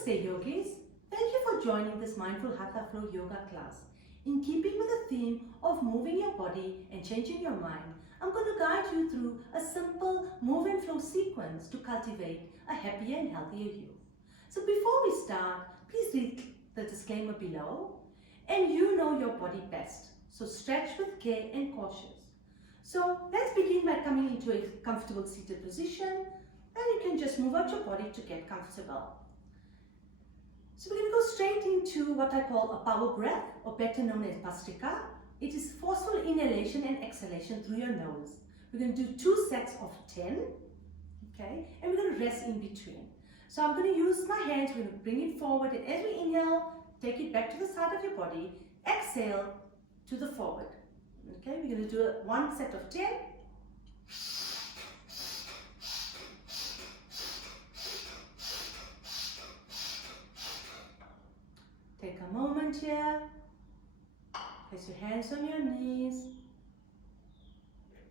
Namaste yogis. Thank you for joining this Mindful Hatha Flow Yoga class. In keeping with the theme of moving your body and changing your mind, I'm going to guide you through a simple move and flow sequence to cultivate a happier and healthier you. So before we start, please read the disclaimer below. And you know your body best, so stretch with care and cautious. So let's begin by coming into a comfortable seated position, and you can just move out your body to get comfortable. So we're going to go straight into what I call a power breath, or better known as Bhastrika. It is forceful inhalation and exhalation through your nose. We're going to do 2 sets of 10, okay, and we're going to rest in between. So I'm going to use my hands, we're going to bring it forward, and as we inhale, take it back to the side of your body, exhale to the forward. Okay, we're going to do 1 set of 10. Take a moment here. Place your hands on your knees.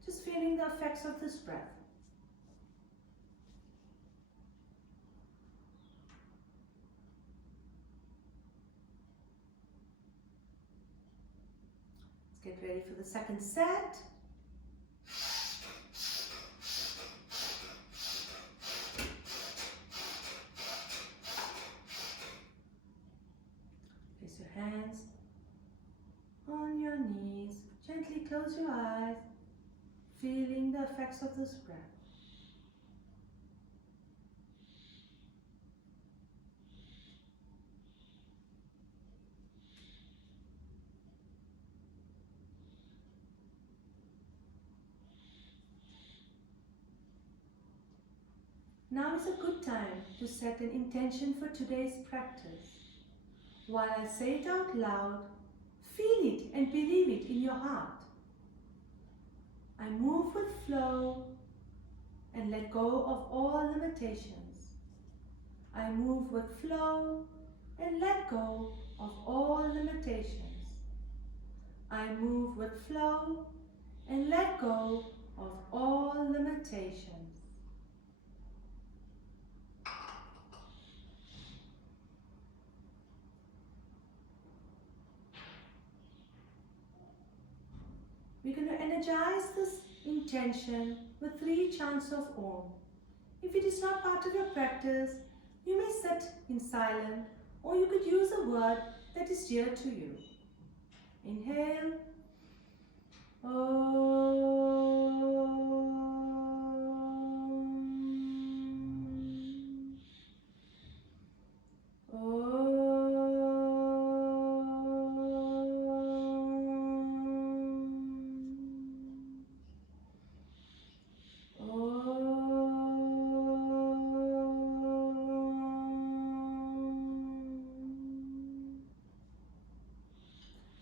Just feeling the effects of this breath. Let's get ready for the second set. Place your hands on your knees. Gently close your eyes, feeling the effects of this breath. Now is a good time to set an intention for today's practice. While I say it out loud, feel it and believe it in your heart. I move with flow and let go of all limitations. I move with flow and let go of all limitations. I move with flow and let go of all limitations. We're going to energize this intention with 3 chants of Om. If it is not part of your practice, you may sit in silence, or you could use a word that is dear to you. Inhale. Om.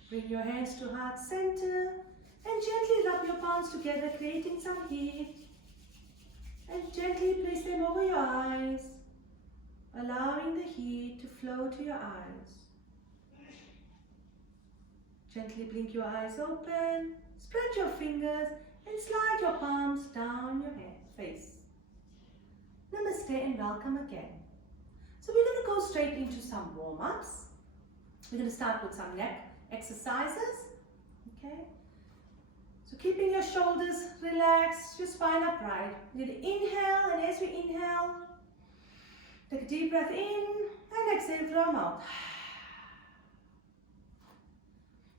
Bring your hands to heart center and gently rub your palms together, creating some heat. And gently place them over your eyes, allowing the heat to flow to your eyes. Gently blink your eyes open, spread your fingers and slide your palms down your face. Namaste and welcome again. So we're going to go straight into some warm-ups. We're going to start with some neck exercises. Okay. So keeping your shoulders relaxed, your spine upright. We're going to inhale, and as we inhale, take a deep breath in and exhale through our mouth.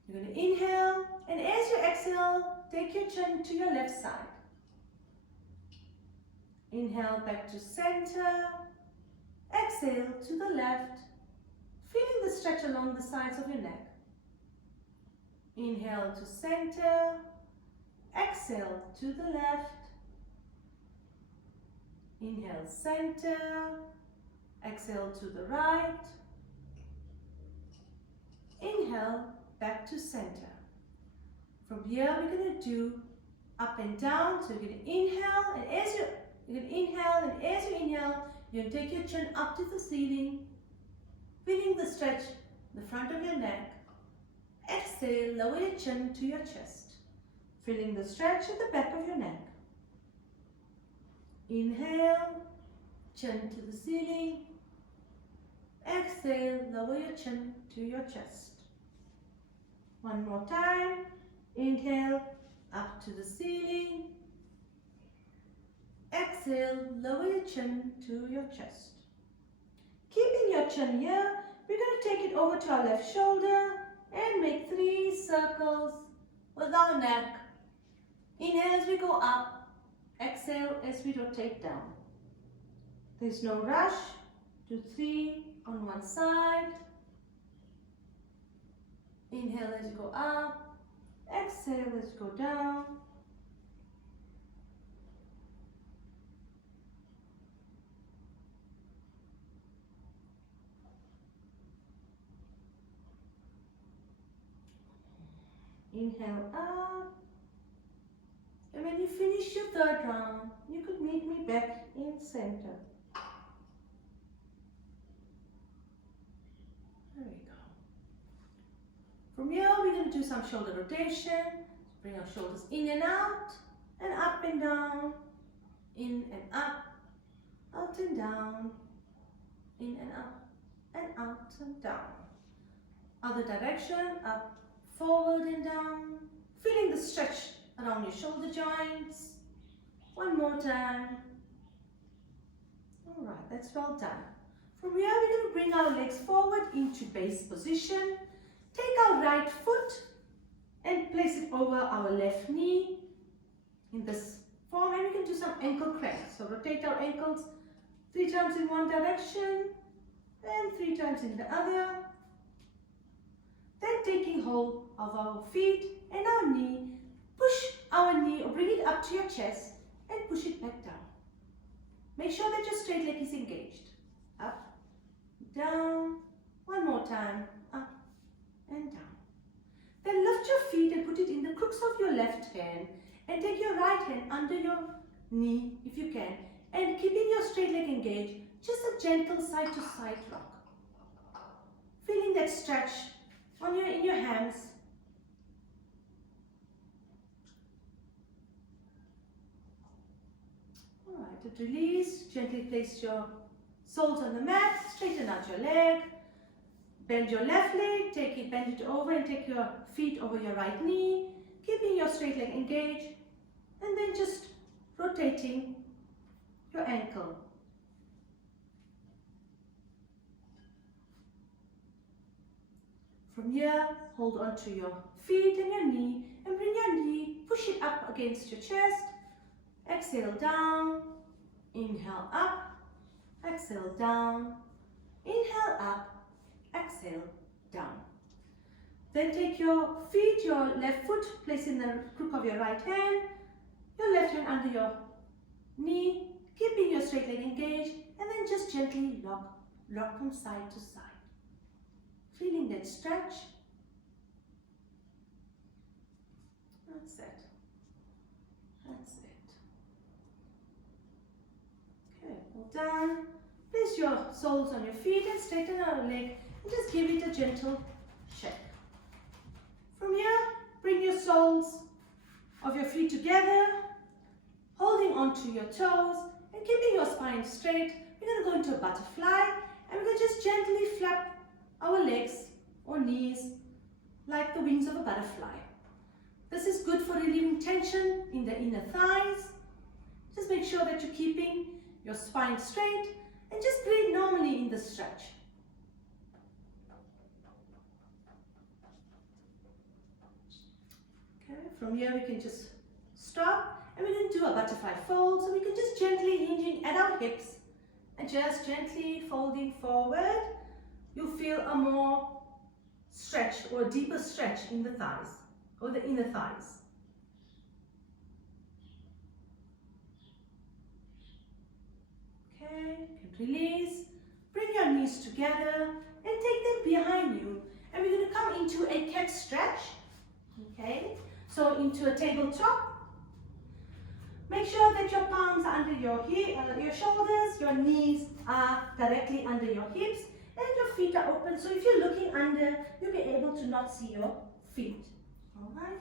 You're going to inhale, and as you exhale, take your chin to your left side. Inhale back to center. Exhale to the left, feeling the stretch along the sides of your neck. Inhale to center. Exhale to the left. Inhale center. Exhale to the right. Inhale back to center. From here we're going to do up and down. So you're going to inhale, and as you inhale, you're going to take your chin up to the ceiling, feeling the stretch in the front of your neck. Exhale, lower your chin to your chest, feeling the stretch at the back of your neck. Inhale, chin to the ceiling. lower your chin to your chest. One more time. Inhale, up to the ceiling. Exhale, lower your chin to your chest. Keeping your chin here, we're going to take it over to our left shoulder and make 3 circles with our neck. Inhale as we go up. Exhale as we rotate down. There's no rush. Do 3 on one side. Inhale as you go up. Exhale as you go down. Inhale up. And when you finish your 3rd round, you could meet me back in center. There we go. From here, we're going to do some shoulder rotation. Bring our shoulders in and out, and up and down, in and up, out and down, in and up, and out and down. Other direction, up, forward and down. Feeling the stretch around your shoulder joints. One more time. All right, that's well done. From here, we're going to bring our legs forward into base position. Take our right foot and place it over our left knee in this form, and we can do some ankle cranks. So rotate our ankles 3 times in one direction and 3 times in the other. Then taking hold of our feet and our knee, push our knee or bring it up to your chest and push it back down. Make sure that your straight leg is engaged. Up, down, one more time, up and down. Then lift your feet and put it in the crooks of your left hand and take your right hand under your knee if you can, and keeping your straight leg engaged, just a gentle side to side rock. Feeling that stretch in your hands. Alright, to release, gently place your soles on the mat, straighten out your leg, bend your left leg, bend it over and take your feet over your right knee, keeping your straight leg engaged, and then just rotating your ankle. From here, hold on to your feet and your knee, and bring your knee, push it up against your chest. Exhale down, inhale up, exhale down, inhale up, exhale down. Then take your feet, your left foot, place in the crook of your right hand, your left hand under your knee, keeping your straight leg engaged, and then just gently rock from side to side. Feeling that stretch. That's it. That's it. Okay, well done. Place your soles on your feet and straighten out your leg and just give it a gentle shake. From here, bring your soles of your feet together, holding onto your toes and keeping your spine straight. We're going to go into a butterfly, and we're going to just gently flap our legs or knees like the wings of a butterfly. This is good for relieving tension in the inner thighs. Just make sure that you're keeping your spine straight and just breathe normally in the stretch. Okay, from here we can just stop, and we're going to do a butterfly fold. So we can just gently hinging at our hips and just gently folding forward. You'll feel a more stretch or a deeper stretch in the thighs or the inner thighs. Okay, you can release. Bring your knees together and take them behind you. And we're going to come into a cat stretch. Okay, so into a tabletop. Make sure that your palms are under your shoulders, your knees are directly under your hips, and your feet are open. So if you're looking under, you'll be able to not see your feet. All right.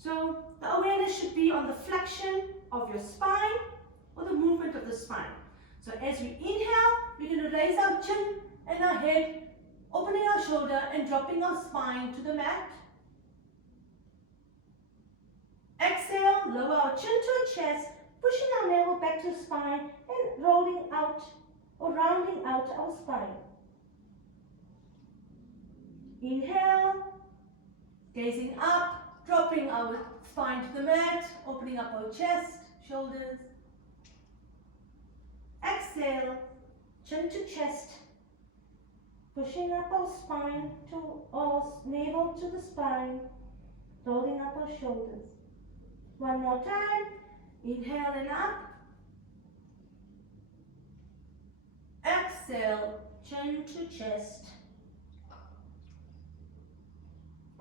So the awareness should be on the flexion of your spine or the movement of the spine. So as we inhale, we're going to raise our chin and our head Opening our shoulder and dropping our spine to the mat. Exhale, lower our chin to our chest, pushing our navel back to the spine and rolling out or rounding out our spine. Inhale, gazing up, dropping our spine to the mat, opening up our chest, shoulders. Exhale, chin to chest, pushing up our spine to our navel to the spine, rolling up our shoulders. One more time. Inhale and up. Exhale, chin to chest.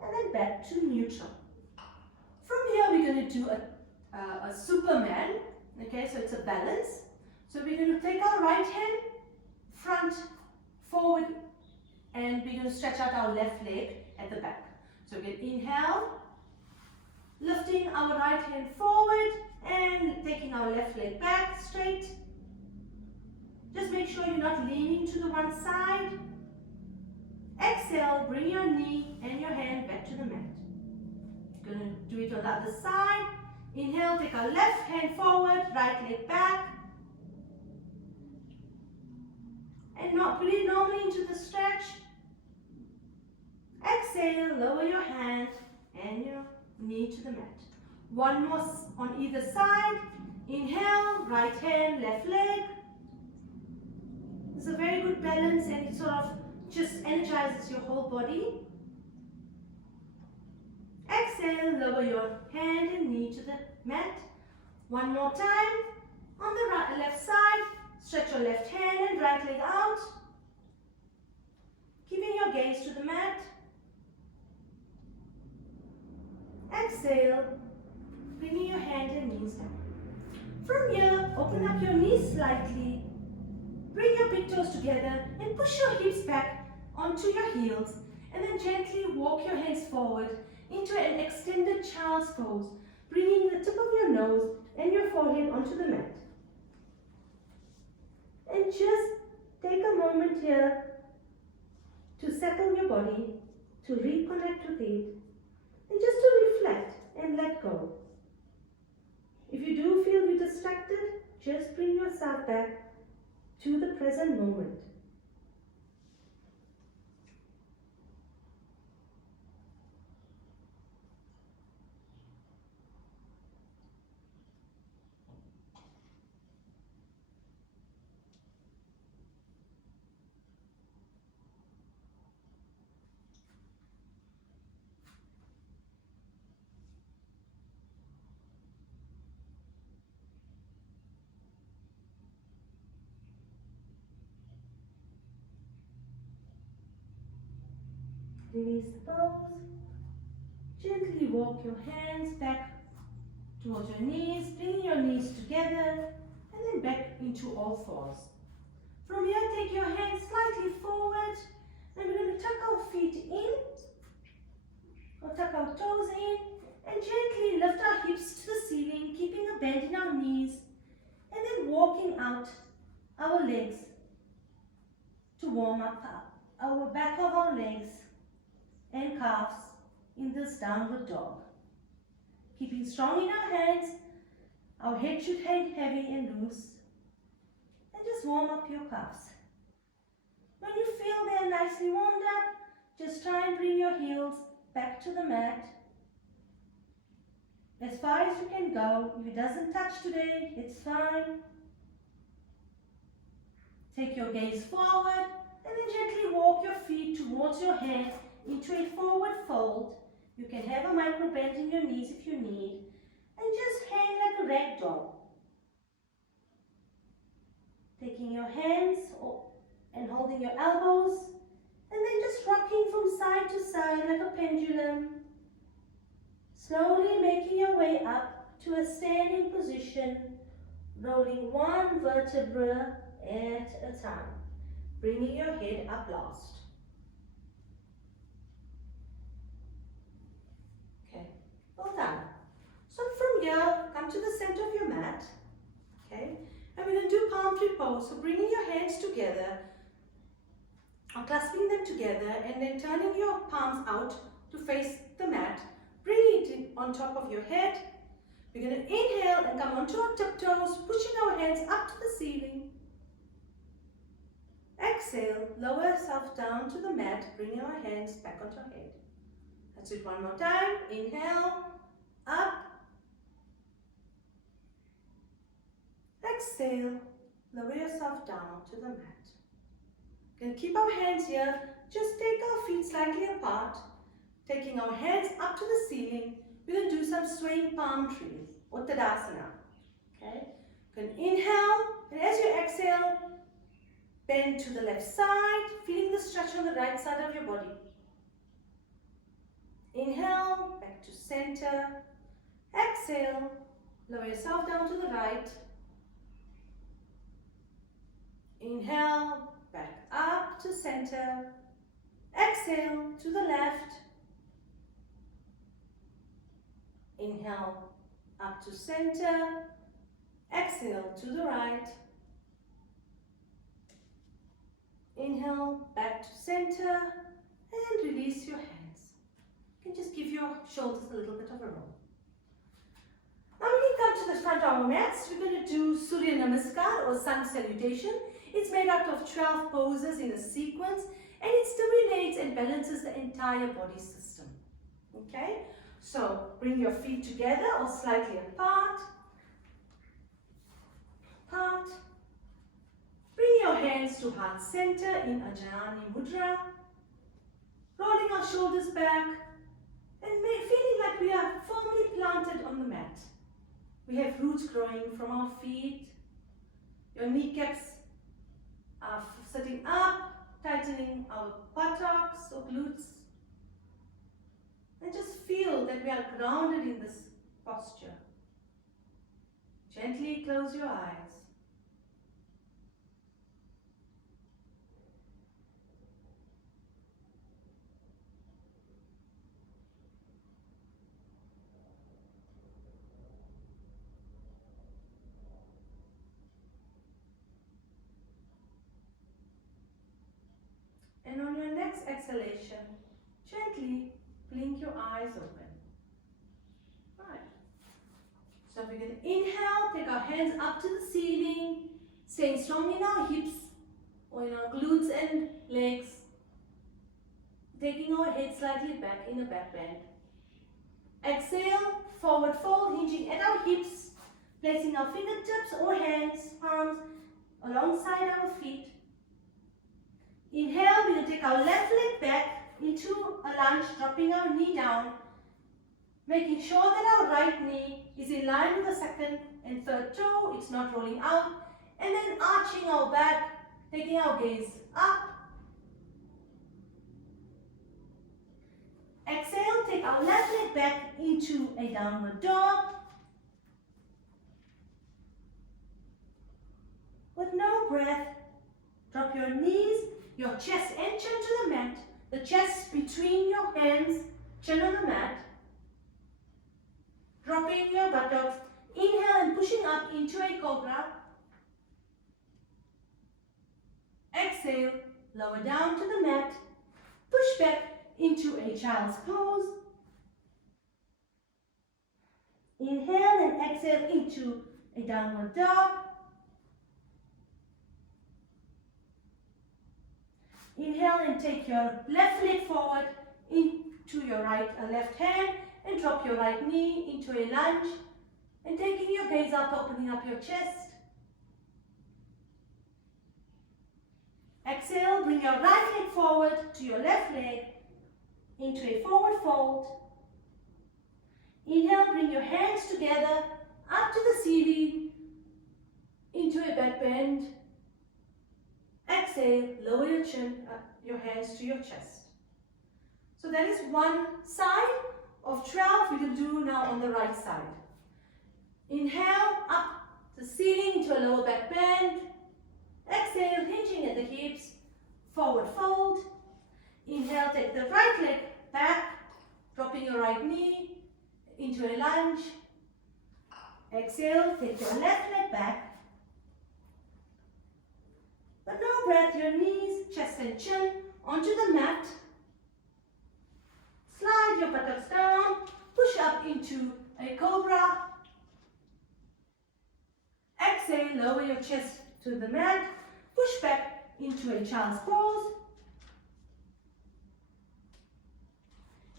And then back to neutral. From here we're going to do a Superman. Okay, so it's a balance. So we're going to take our right hand front, forward, and we're going to stretch out our left leg at the back. So we can inhale, lifting our right hand forward and taking our left leg back straight. Just make sure you're not leaning to the one side. Exhale, bring your knee and your hand back to the mat. Going to do it on the other side. Inhale, take our left hand forward, right leg back. And not breathe normally into the stretch. Exhale, lower your hand and your knee to the mat. One more on either side. Inhale, right hand, left leg. It's a very good balance and it sort of just energizes your whole body. Exhale, lower your hand and knee to the mat. One more time. On the left side, stretch your left hand and right leg out. Keeping your gaze to the mat. Exhale, bringing your hand and knees down. From here, open up your knees slightly. Bring your big toes together and push your hips back onto your heels. And then gently walk your hands forward into an extended child's pose, bringing the tip of your nose and your forehead onto the mat. And just take a moment here to settle your body, to reconnect with it, and just to reflect and let go. If you do feel you're distracted, just bring yourself back to the present moment. Release the pose. Gently walk your hands back towards your knees, bring your knees together, and then back into all fours. From here, take your hands slightly forward, and we're going to tuck our feet in, or tuck our toes in, and gently lift our hips to the ceiling, keeping a bend in our knees, and then walking out our legs to warm up our back of our legs and calves in this downward dog. Keeping strong in our hands, our head should hang heavy and loose. And just warm up your calves. When you feel they're nicely warmed up, just try and bring your heels back to the mat. As far as you can go. If it doesn't touch today, it's fine. Take your gaze forward and then gently walk your feet towards your head into a forward fold. You can have a micro bend in your knees if you need, and just hang like a rag doll. Taking your hands and holding your elbows, and then just rocking from side to side like a pendulum. Slowly making your way up to a standing position, rolling one vertebra at a time, bringing your head up last. Well done. So from here, come to the center of your mat, okay? And we're going to do palm tree pose. So bringing your hands together, or clasping them together and then turning your palms out to face the mat. Bring it in on top of your head. We're going to inhale and come onto our tiptoes, pushing our hands up to the ceiling. Exhale, lower yourself down to the mat, bringing our hands back onto our head. Let's do it one more time. Inhale, up. Exhale, lower yourself down to the mat. We're going to keep our hands here. Just take our feet slightly apart, taking our hands up to the ceiling. We're going to do some swaying palm trees or Tadasana. Okay? You can inhale, and as you exhale, bend to the left side, feeling the stretch on the right side of your body. Inhale, back to center. Exhale, lower yourself down to the right. Inhale, back up to center. Exhale to the left. Inhale, up to center. Exhale to the right. Inhale, back to center. And release your hands. You can just give your shoulders a little bit of a roll. Now we can come to the front of our mats. We're going to do Surya Namaskar or Sun Salutation. It's made out of 12 poses in a sequence, and it stimulates and balances the entire body system. Okay? So bring your feet together or slightly apart. Apart. Bring your hands to heart center in Ajnani Mudra. Rolling our shoulders back and feeling like we are firmly planted on the mat. We have roots growing from our feet. Your kneecaps are sitting up, tightening our buttocks or glutes. And just feel that we are grounded in this posture. Gently close your eyes. And on your next exhalation, gently blink your eyes open. Right. So we're going to inhale, take our hands up to the ceiling, staying strong in our hips or in our glutes and legs. Taking our head slightly back in a back bend. Exhale, forward fold, hinging at our hips, placing our fingertips or hands, palms alongside our feet. Inhale, we're going to take our left leg back into a lunge, dropping our knee down, making sure that our right knee is in line with the second and third toe, it's not rolling out, and then arching our back, taking our gaze up. Exhale, take our left leg back into a downward dog. With no breath, drop your knees, your chest and chin to the mat, the chest between your hands, chin on the mat. Dropping your buttocks, inhale and pushing up into a cobra. Exhale, lower down to the mat, push back into a child's pose. Inhale and exhale into a downward dog. Inhale and take your left leg forward into your left hand and drop your right knee into a lunge and taking your gaze up, opening up your chest. Exhale, bring your right leg forward to your left leg into a forward fold. Inhale, bring your hands together up to the ceiling into a back bend. Exhale, lower your chin, your hands to your chest. So that is one side of 12. We will do now on the right side. Inhale, up the ceiling into a lower back bend. Exhale, hinging at the hips, forward fold. Inhale, take the right leg back, dropping your right knee into a lunge. Exhale, take your left leg back. But now breath your knees, chest and chin onto the mat. Slide your buttocks down, push up into a cobra. Exhale, lower your chest to the mat, push back into a child's pose.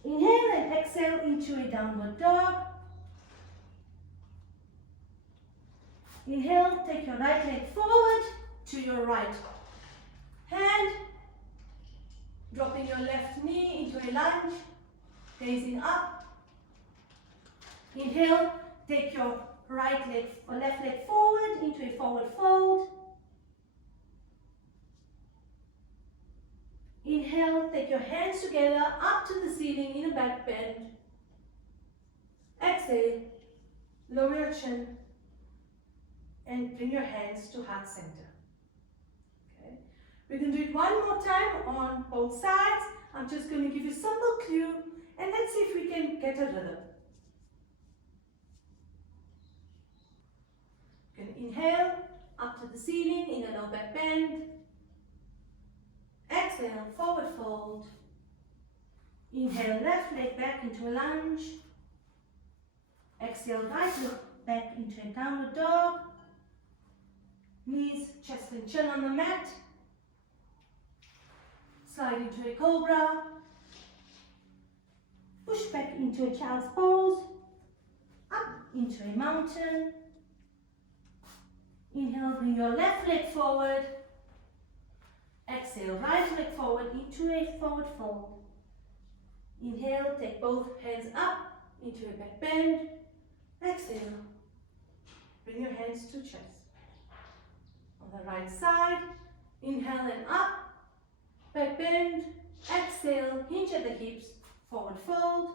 Inhale and exhale into a downward dog. Inhale, take your right leg forward to your right hand, dropping your left knee into a lunge, gazing up. Inhale, take your right leg or left leg forward into a forward fold. Inhale, take your hands together up to the ceiling in a back bend. Exhale, lower your chin and bring your hands to heart center. Okay. We're going to do it one more time on both sides. I'm just going to give you a simple cue and let's see if we can get a rhythm. You can inhale up to the ceiling in a low back bend. Exhale, forward fold. Inhale, left leg back into a lunge. Exhale, right leg back into a downward dog. Knees, chest and chin on the mat. Slide into a cobra. Push back into a child's pose. Up into a mountain. Inhale, bring your left leg forward. Exhale, right leg forward into a forward fold. Inhale, take both hands up into a back bend. Exhale, bring your hands to chest. On the right side, inhale and up, back bend. Exhale, hinge at the hips, forward fold.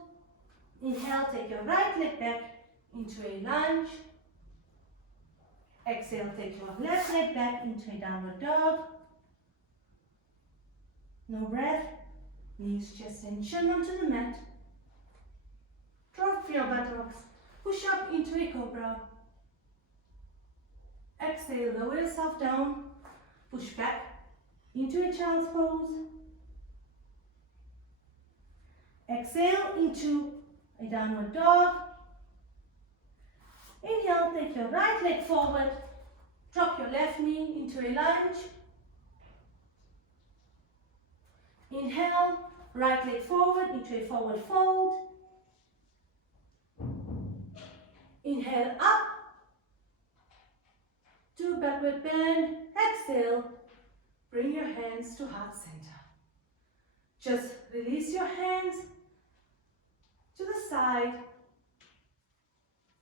Inhale, take your right leg back into a lunge. Exhale, take your left leg back into a downward dog. No breath. Knees, chest and chin onto the mat. Drop your buttocks. Push up into a cobra. Exhale, lower yourself down. Push back into a child's pose. Exhale into a downward dog. Inhale, take your right leg forward. Drop your left knee into a lunge. Inhale, right leg forward into a forward fold. Inhale up to backward bend. Exhale, bring your hands to heart center. Just release your hands to the side.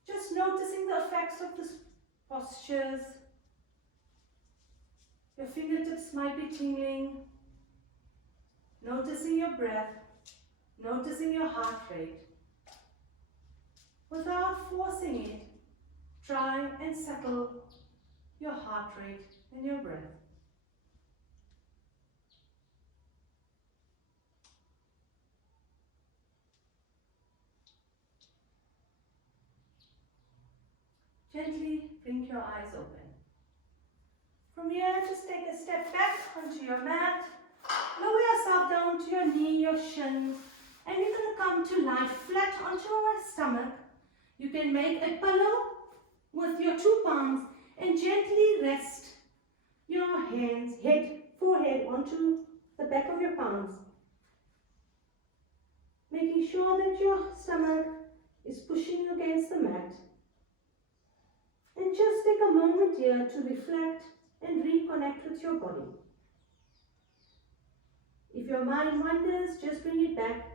Just noticing the effects of the postures. Your fingertips might be tingling. Noticing your breath, noticing your heart rate. Without forcing it, try and settle your heart rate and your breath. Gently blink your eyes open. From here, just take a step back onto your mat. Lower yourself down to your knee, your shins, and you're going to come to lie flat onto your stomach. You can make a pillow with your two palms and gently rest your hands, forehead onto the back of your palms. Making sure that your stomach is pushing against the mat. And just take a moment here to reflect and reconnect with your body. If your mind wanders, just bring it back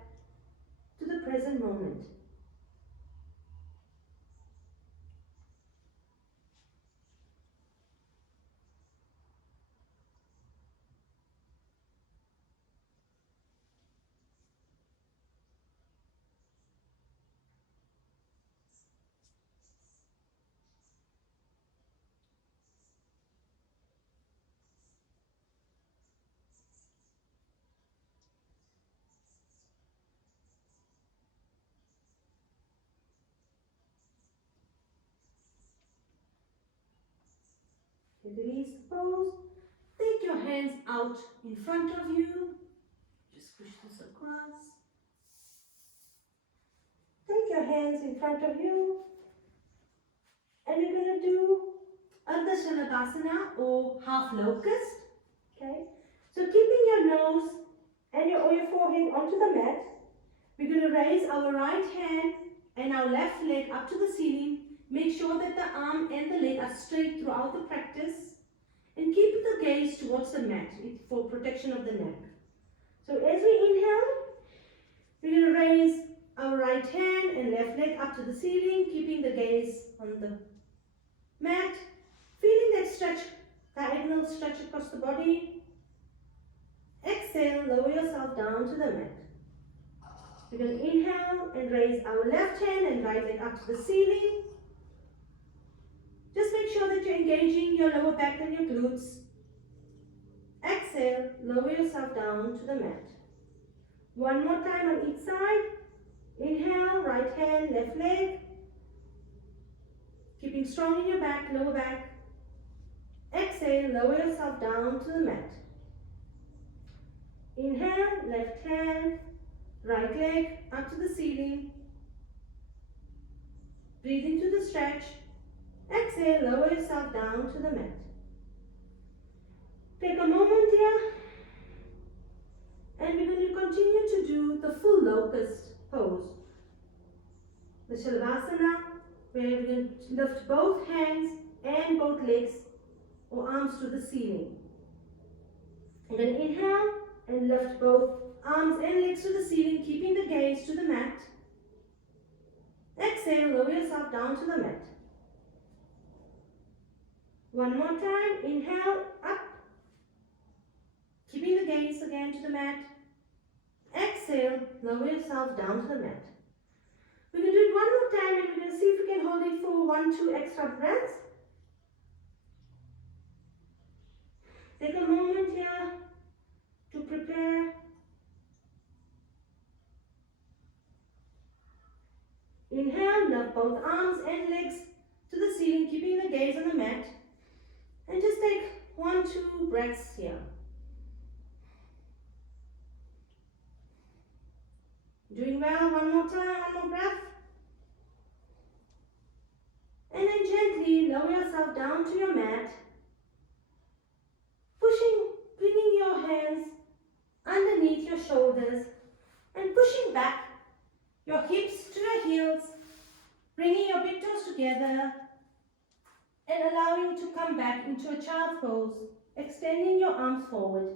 to the present moment. Release the pose. Take your hands out in front of you. Just push this across. Take your hands in front of you. And you're going to do Ardha Shalabhasana or half locust. Okay. So keeping your nose and your forehead onto the mat, we're going to raise our right hand and our left leg up to the ceiling. Make sure that the arm and the leg are straight throughout the practice. And keep the gaze towards the mat for protection of the neck. So as we inhale, we're going to raise our right hand and left leg up to the ceiling, keeping the gaze on the mat. Feeling that stretch, diagonal stretch across the body. Exhale, lower yourself down to the mat. We're going to inhale and raise our left hand and right leg up to the ceiling. Just make sure that you're engaging your lower back and your glutes. Exhale, lower yourself down to the mat. One more time on each side. Inhale, right hand, left leg. Keeping strong in your back, lower back. Exhale, lower yourself down to the mat. Inhale, left hand, right leg up to the ceiling. Breathe into the stretch. Exhale, lower yourself down to the mat. Take a moment here. And we're going to continue to do the full locust pose. The Shalabhasana, where we're going to lift both hands and both legs or arms to the ceiling. And then inhale and lift both arms and legs to the ceiling, keeping the gaze to the mat. Exhale, lower yourself down to the mat. One more time, inhale, up. Keeping the gaze again to the mat. Exhale, lower yourself down to the mat. We're going to do it one more time and we're going to see if we can hold it for 1-2 extra breaths. Take a moment here to prepare. Inhale, lift both arms and legs to the ceiling, keeping the gaze on the mat. And just take 1-2 breaths here. Doing well, one more time, one more breath. And then gently lower yourself down to your mat. Bringing your hands underneath your shoulders and pushing back your hips to your heels, bringing your big toes together and allowing you to come back into a child's pose, extending your arms forward,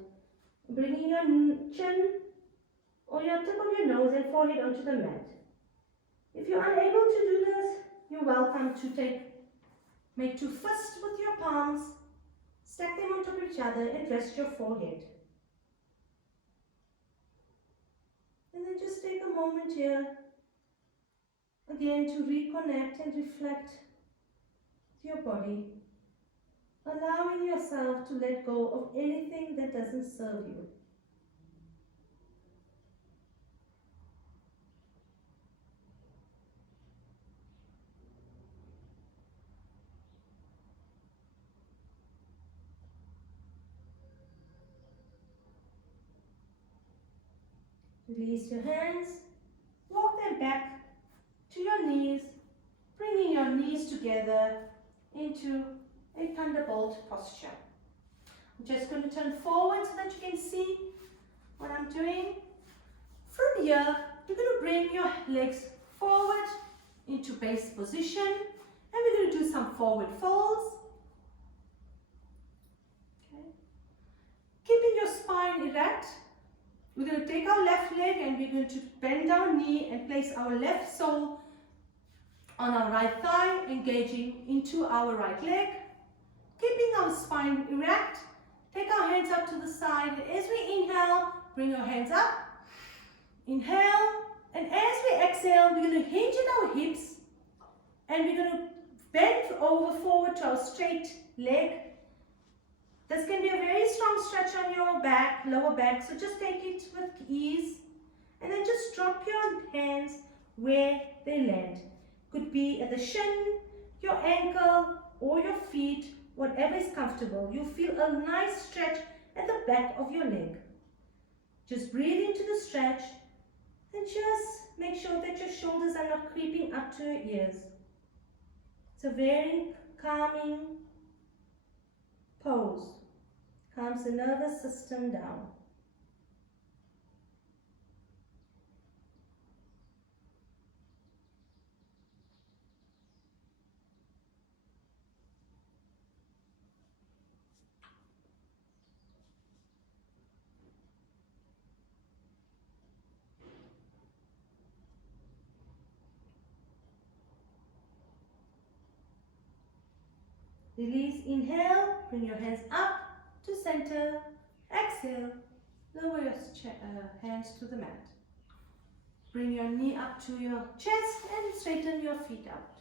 bringing your chin or your tip of your nose and forehead onto the mat. If you're unable to do this, you're welcome to make 2 fists with your palms, stack them on top of each other and rest your forehead. And then just take a moment here, again to reconnect and reflect your body, allowing yourself to let go of anything that doesn't serve you. Release your hands, walk them back to your knees, bringing your knees together into a thunderbolt posture. I'm just going to turn forward so that you can see what I'm doing. From here, you're going to bring your legs forward into base position and we're going to do some forward folds. Okay. Keeping your spine erect. We're going to take our left leg and we're going to bend our knee and place our left sole on our right thigh, engaging into our right leg. Keeping our spine erect, take our hands up to the side. And as we inhale, bring your hands up. Inhale. And as we exhale, we're going to hinge at our hips. And we're going to bend over forward to our straight leg. This can be a very strong stretch on your back, lower back, so just take it with ease and then just drop your hands where they land. Could be at the shin, your ankle or your feet, whatever is comfortable. You feel a nice stretch at the back of your leg. Just breathe into the stretch and just make sure that your shoulders are not creeping up to your ears. It's a very calming pose. Calms the nervous system down. Release, inhale, bring your hands up to center. Exhale, lower your hands to the mat. Bring your knee up to your chest and straighten your feet out.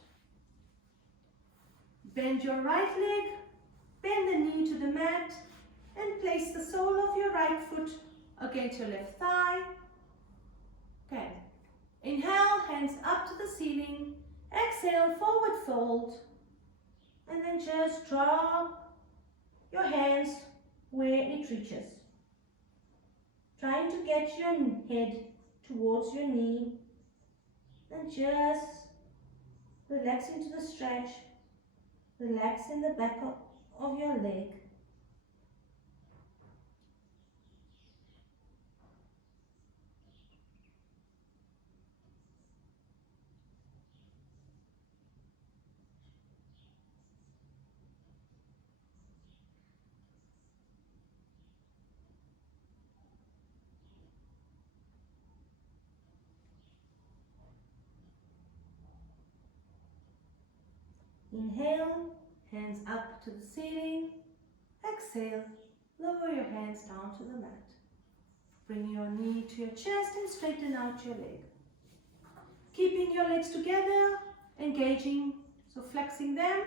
Bend your right leg, bend the knee to the mat and place the sole of your right foot against your left thigh. Okay. Inhale, hands up to the ceiling. Exhale, forward fold. And then just drop your hands where it reaches. Trying to get your head towards your knee. And just relax into the stretch. Relax in the back of your leg. Inhale, hands up to the ceiling. Exhale, lower your hands down to the mat. Bring your knee to your chest and straighten out your leg. Keeping your legs together, engaging, so flexing them.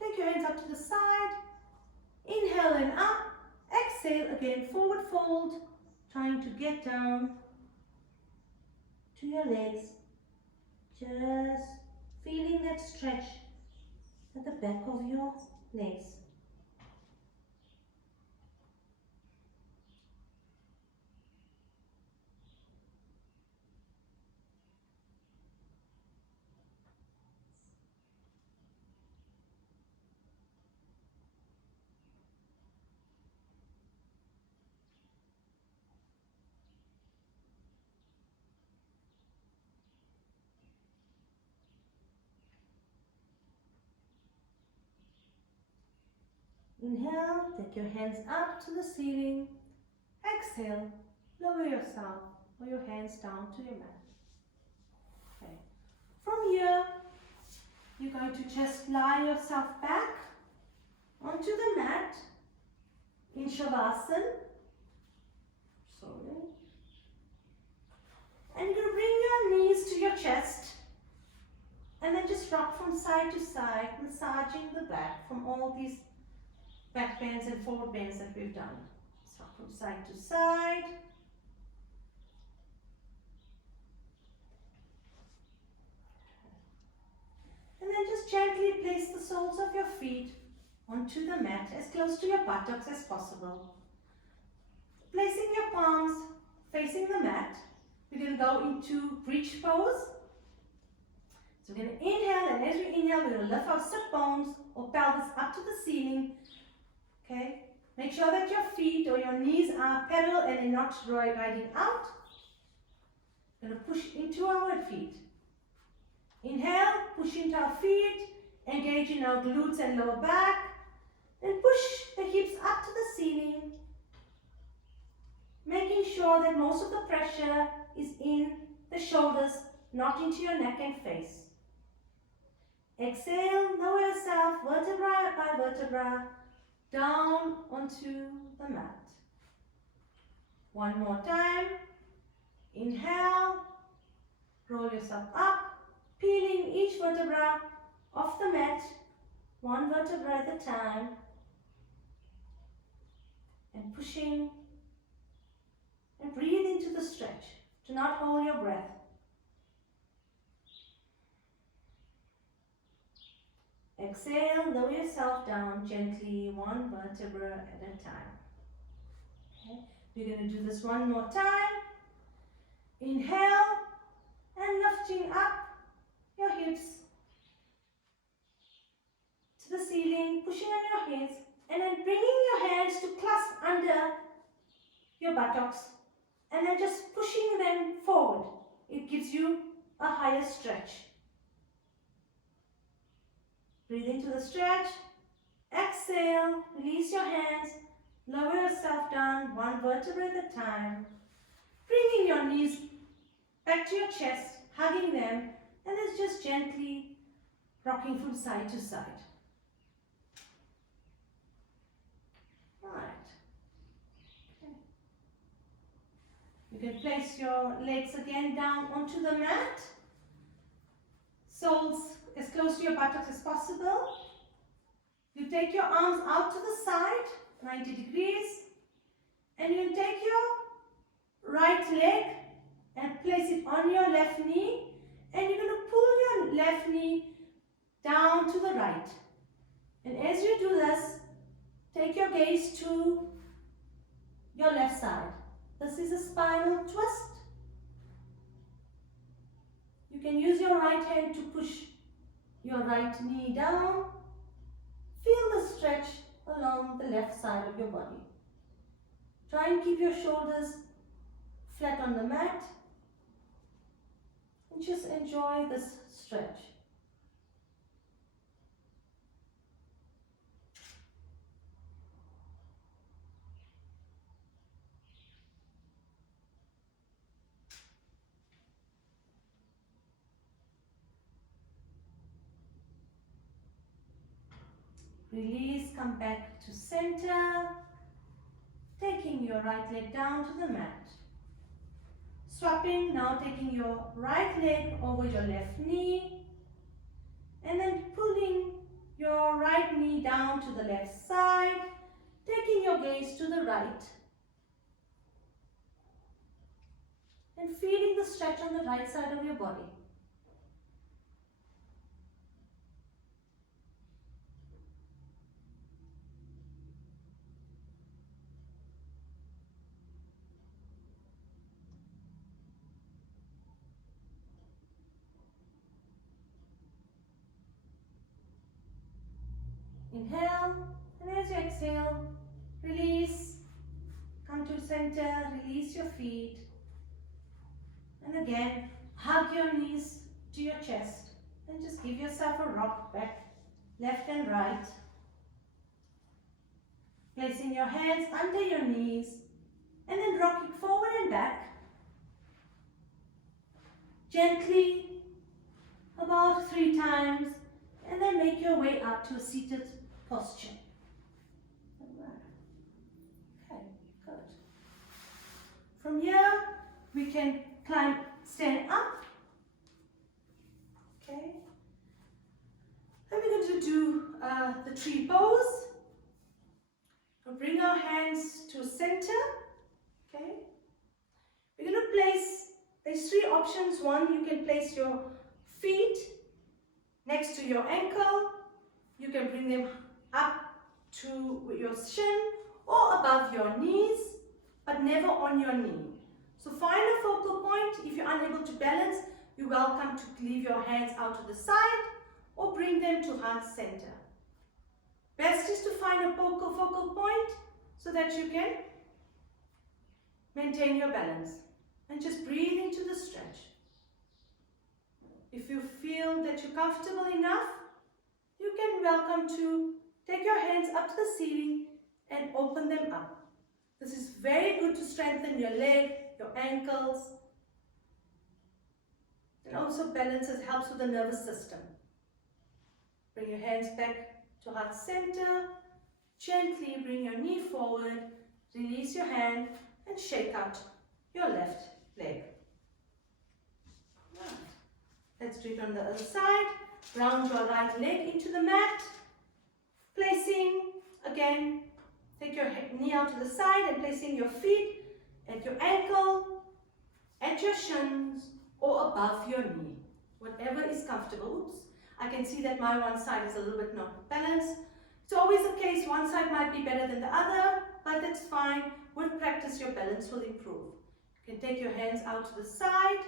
Take your hands up to the side. Inhale and up. Exhale again, forward fold. Trying to get down to your legs. Just feeling that stretch at the back of your legs. Inhale, take your hands up to the ceiling. Exhale, lower yourself or your hands down to your mat. Okay. From here, you're going to just lie yourself back onto the mat in Shavasana. Sorry. And you're going to bring your knees to your chest and then just rock from side to side, massaging the back from all these back bends and forward bends that we've done. So from side to side. And then just gently place the soles of your feet onto the mat as close to your buttocks as possible. Placing your palms facing the mat, we're going to go into bridge pose. So we're going to inhale, and as we inhale, we're going to lift our sit bones or pelvis up to the ceiling. Okay, make sure that your feet or your knees are parallel and they're not riding out. We're going to push into our feet. Inhale, push into our feet, engage in our glutes and lower back, and push the hips up to the ceiling, making sure that most of the pressure is in the shoulders, not into your neck and face. Exhale, lower yourself vertebra by vertebra down onto the mat. One more time. Inhale, roll yourself up, peeling each vertebra off the mat, one vertebra at a time, and pushing, and breathe into the stretch. Do not hold your breath. Exhale, lower yourself down gently, one vertebra at a time. Okay. We're going to do this one more time. Inhale and lifting up your hips to the ceiling, pushing on your hips, and then bringing your hands to clasp under your buttocks and then just pushing them forward. It gives you a higher stretch. Breathe into the stretch. Exhale, release your hands, lower yourself down one vertebra at a time. Bringing your knees back to your chest, hugging them, and then just gently rocking from side to side. Right. Okay. You can place your legs again down onto the mat. Soles as close to your buttocks as possible. You take your arms out to the side, 90 degrees, and you take your right leg and place it on your left knee, and you're going to pull your left knee down to the right. And as you do this, take your gaze to your left side. This is a spinal twist. You can use your right hand to push your right knee down. Feel the stretch along the left side of your body. Try and keep your shoulders flat on the mat. And just enjoy this stretch. Release, come back to center, taking your right leg down to the mat. Swapping, now taking your right leg over your left knee, and then pulling your right knee down to the left side, taking your gaze to the right, and feeling the stretch on the right side of your body. Inhale, and as you exhale, release, come to center, release your feet, and again, hug your knees to your chest, and just give yourself a rock back, left and right, placing your hands under your knees, and then rocking forward and back, gently, about 3 times, and then make your way up to a seated posture. Okay, good. From here, we can stand up. Okay. Then we're going to do the tree pose. We'll bring our hands to center. Okay. We're going to place, there's 3 options. One, you can place your feet next to your ankle. You can bring them up to your shin or above your knees, but never on your knee. So find a focal point. If you're unable to balance, you're welcome to leave your hands out to the side or bring them to heart center. Best is to find a focal point so that you can maintain your balance. And just breathe into the stretch. If you feel that you're comfortable enough, you can welcome to take your hands up to the ceiling and open them up. This is very good to strengthen your leg, your ankles, and also balances, helps with the nervous system. Bring your hands back to heart center. Gently bring your knee forward, release your hand, and shake out your left leg. Right. Let's do it on the other side. Round your right leg into the mat. Placing, again, take your knee out to the side and placing your feet at your ankle, at your shins, or above your knee. Whatever is comfortable. Oops. I can see that my one side is a little bit not balanced. It's always the case, one side might be better than the other, but that's fine. with practice your balance will improve. You can take your hands out to the side,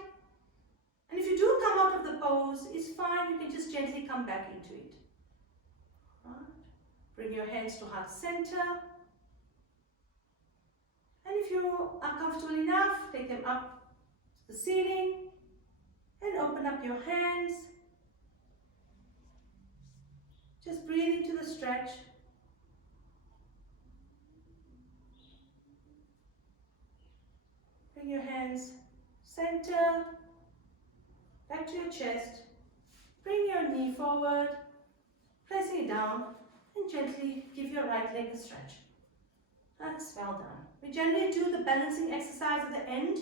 and if you do come out of the pose, it's fine, you can just gently come back into it. Right. Bring your hands to heart center, and if you are comfortable enough, take them up to the ceiling and open up your hands. Just breathe into the stretch. Bring your hands center, back to your chest. Bring your knee forward, pressing it down, and gently give your right leg a stretch. That's well done. We generally do the balancing exercise at the end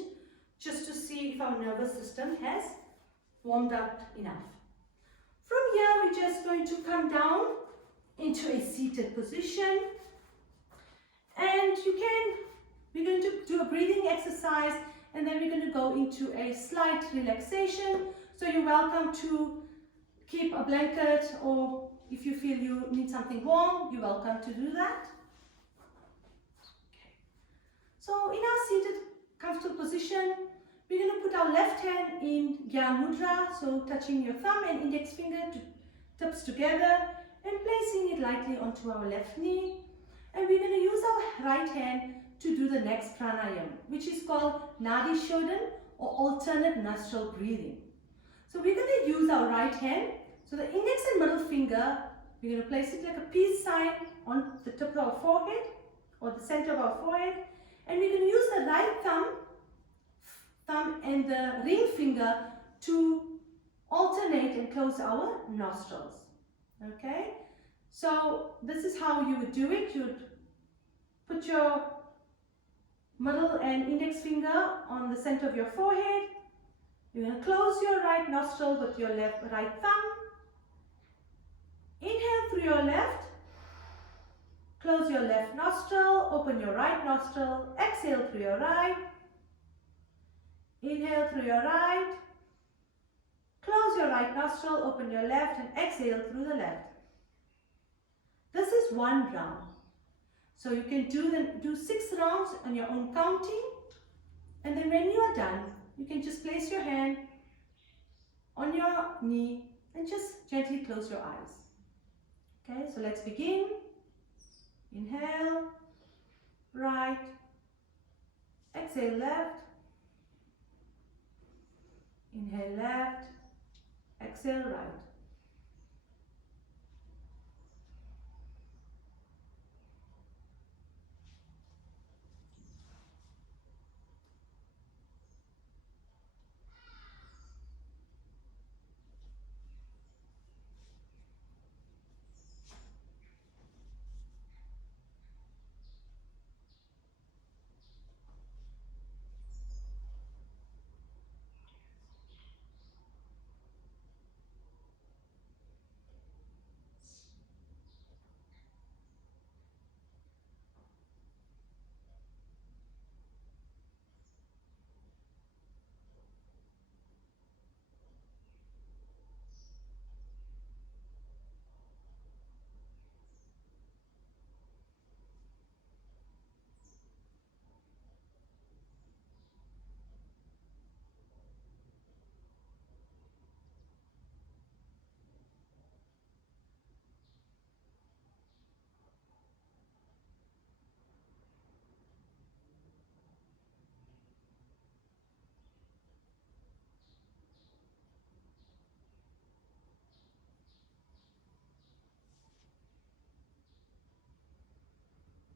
just to see if our nervous system has warmed up enough. From here, we're just going to come down into a seated position, and we're going to do a breathing exercise, and then we're going to go into a slight relaxation. So you're welcome to keep a blanket, or if you feel you need something warm, you're welcome to do that. Okay. So in our seated comfortable position, we're going to put our left hand in Gyan Mudra, so touching your thumb and index finger tips together and placing it lightly onto our left knee. And we're going to use our right hand to do the next pranayam, which is called Nadi Shodhan, or alternate nostril breathing. So we're going to use our right hand. So the index and middle finger, we're going to place it like a peace sign on the tip of our forehead, or the center of our forehead. And we're going to use the right thumb and the ring finger to alternate and close our nostrils. Okay? So this is how you would do it. You would put your middle and index finger on the center of your forehead. You're going to close your right nostril with your right thumb. Inhale through your left. Close your left nostril. Open your right nostril. Exhale through your right. Inhale through your right. Close your right nostril. Open your left and exhale through the left. This is one round. So you can do 6 rounds on your own counting, and then when you are done, you can just place your hand on your knee and just gently close your eyes. Okay, so let's begin. Inhale, right, exhale left, inhale left, exhale right.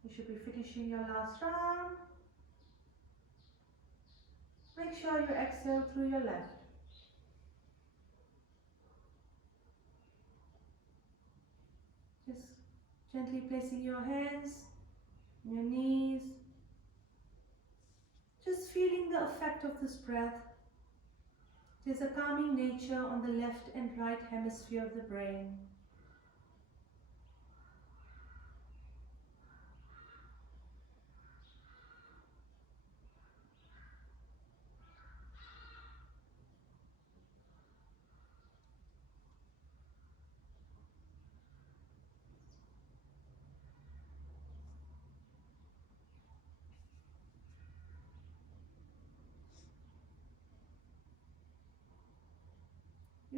You should be finishing your last round. Make sure you exhale through your left. Just gently placing your hands on your knees. Just feeling the effect of this breath. There's a calming nature on the left and right hemisphere of the brain.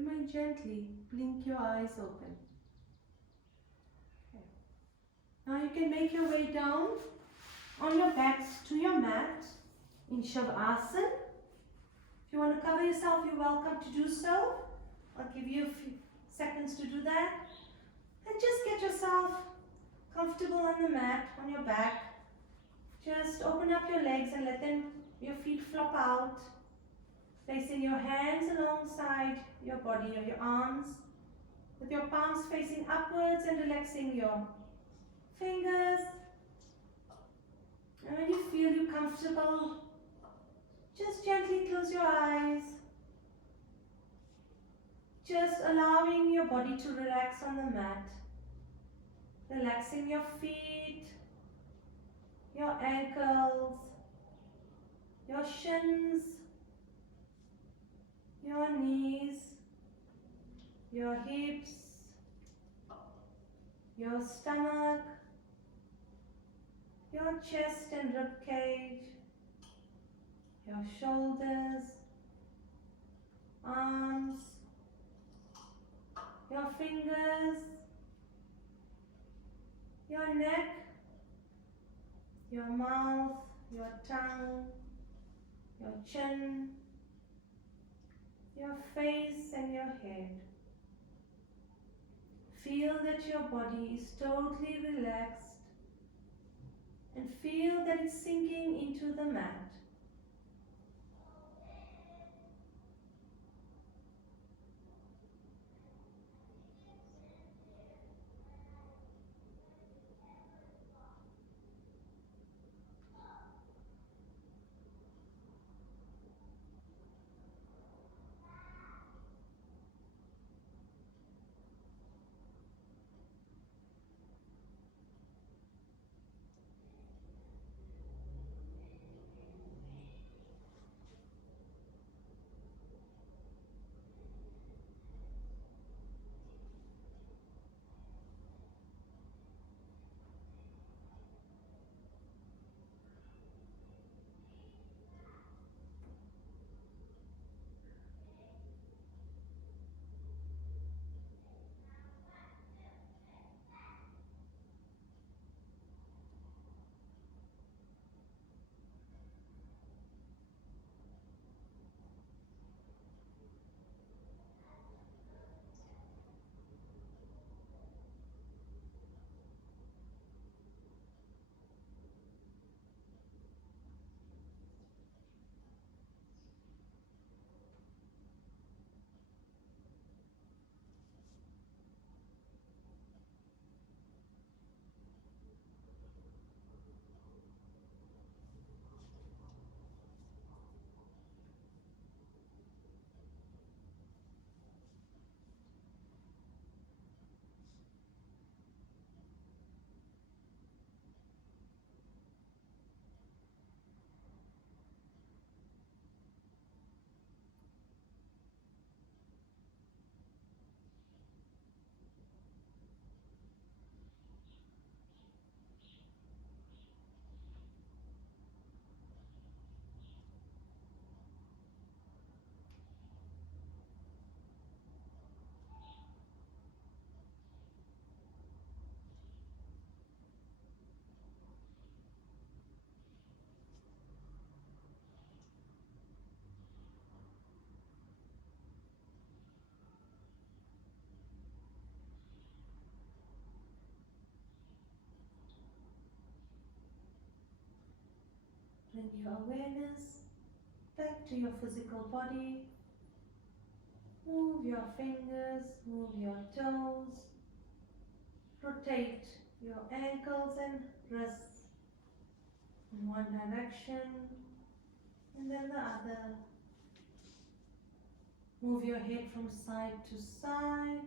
You might gently blink your eyes open. Okay. Now you can make your way down on your backs to your mat in Shavasana. If you want to cover yourself, you're welcome to do so. I'll give you a few seconds to do that. And just get yourself comfortable on the mat, on your back. Just open up your legs and let your feet flop out. Placing your hands alongside your body or your arms, with your palms facing upwards and relaxing your fingers. And when you feel you're comfortable, just gently close your eyes. Just allowing your body to relax on the mat. Relaxing your feet, your ankles, your shins, your knees, your hips, your stomach, your chest and rib cage, your shoulders, arms, your fingers, your neck, your mouth, your tongue, your chin, your face and your head. Feel that your body is totally relaxed and feel that it's sinking into the mat. Bring your awareness back to your physical body. Move your fingers, move your toes. Rotate your ankles and wrists in one direction and then the other. Move your head from side to side.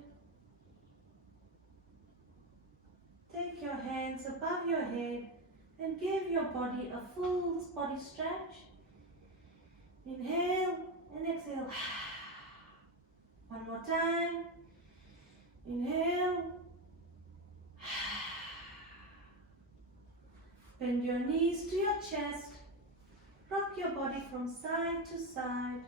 Take your hands above your head and give your body a full body stretch. Inhale and exhale. One more time. Inhale. Bend your knees to your chest. Rock your body from side to side.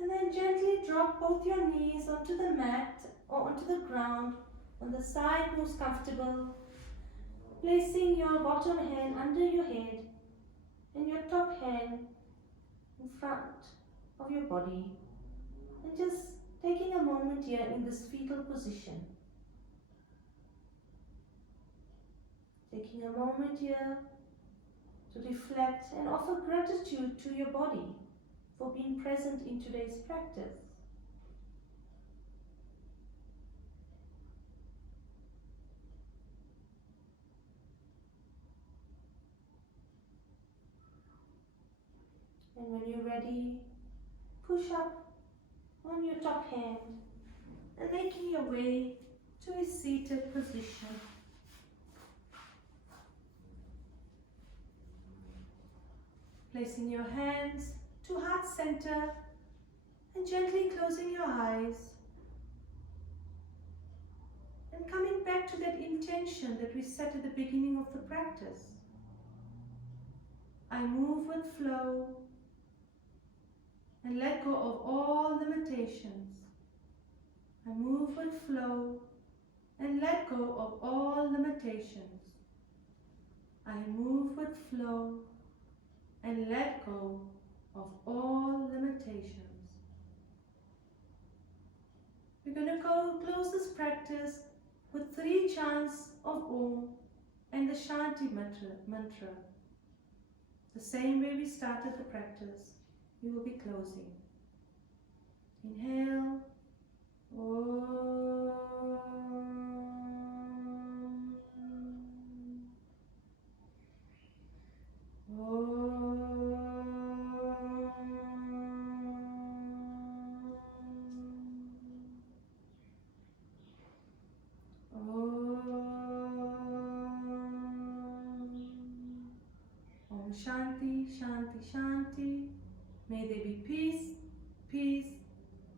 And then gently drop both your knees onto the mat or onto the ground on the side most comfortable, placing your bottom hand under your head and your top hand in front of your body, and just taking a moment here in this fetal position. Taking a moment here to reflect and offer gratitude to your body for being present in today's practice. And when you're ready, push up on your top hand and making your way to a seated position. Placing your hands to heart center and gently closing your eyes. And coming back to that intention that we set at the beginning of the practice. I move with flow and let go of all limitations. I move with flow and let go of all limitations. I move with flow and let go of all limitations. We're going to close this practice with 3 chants of Om and the Shanti mantra. The same way we started the practice, we will be closing. Inhale. Om. Om. Om Shanti, Shanti, Shanti. May there be peace, peace,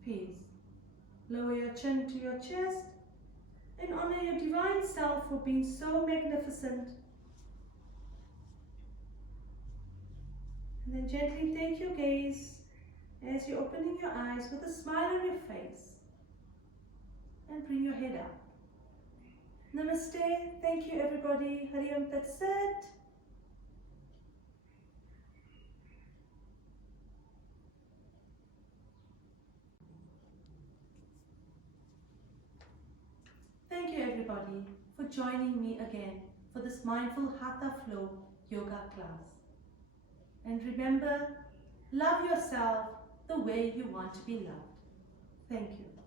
peace. Lower your chin to your chest and honor your divine self for being so magnificent. And then gently take your gaze as you're opening your eyes with a smile on your face and bring your head up. Namaste. Thank you everybody. Hari Om Tat Sat. Thank you everybody for joining me again for this mindful Hatha flow yoga class. And remember, love yourself the way you want to be loved. Thank you.